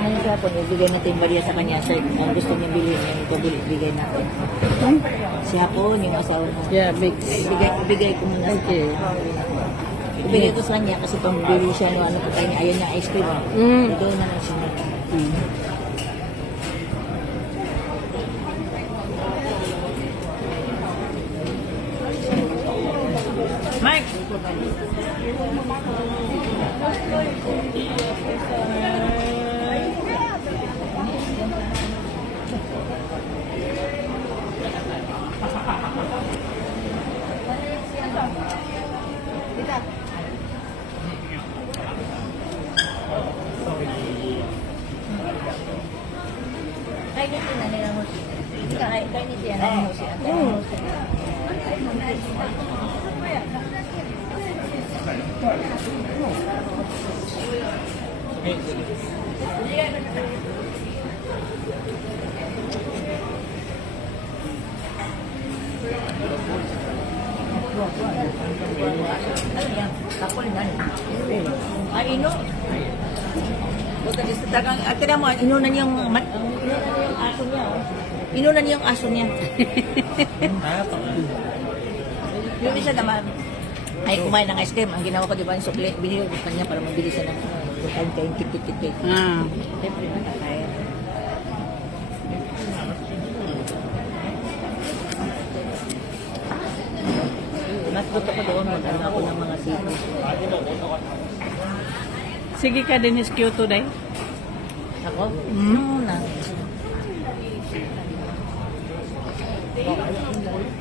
naman yung kapon, ibigay natin yung bariya sa kanya. Sir, kung gusto niya bilhin, yung ito bigay natin. Si Hapon, yung asawa mo. Yeah, mix. Ibigay ko muna sa Okay. kanya. Ibigay ko sa kanya kasi pambili siya, no, ano po tayo, ayaw niya ice cream. Ito naman siya. Mike! Kainitin na nila mo siya. Kainitin na nila mo siya. Ano yan? Tapol na. Ay, ino. Tira mo, inunan yung aso niya. Inunan yung aso niya. Yung isa naman, ay kumain ng ice cream. Ang ginawa ko, di ba, yung sukli, binili ko kanya para mabili siya ng kain-kain, kit-kit-kit. Siyempre, nakakain. Mas gusto ko doon, mag-ano ako ng mga sito. Sige ka din is cute today. Ako? No, na.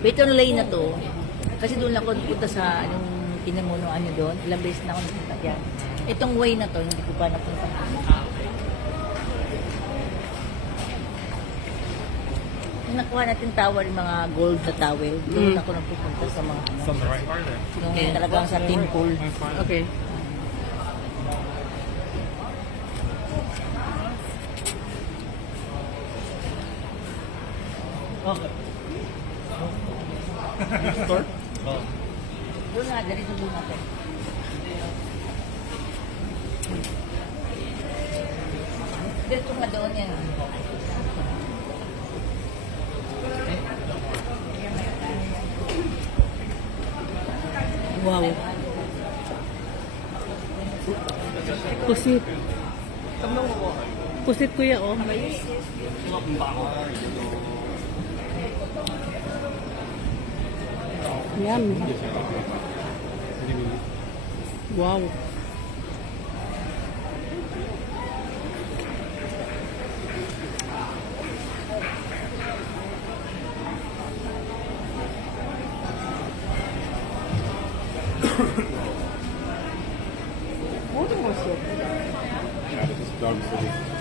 Beton Lane na to. Kasi doon ako punta sa anong pinamunuan nyo doon. Ilang beses na ako napunta dyan. Itong way na to, hindi ko pa napunta. Yung nakuha natin tower, yung mga gold na towel, doon ako napupunta sa mga yung talagang sa temple. Okay. Store? Doon nga, ganito doon natin. Dito nga doon yan. Wow. Pusit. Pusit kuya, oh. Yum. Wow. Ja, das ist, glaube ich, so.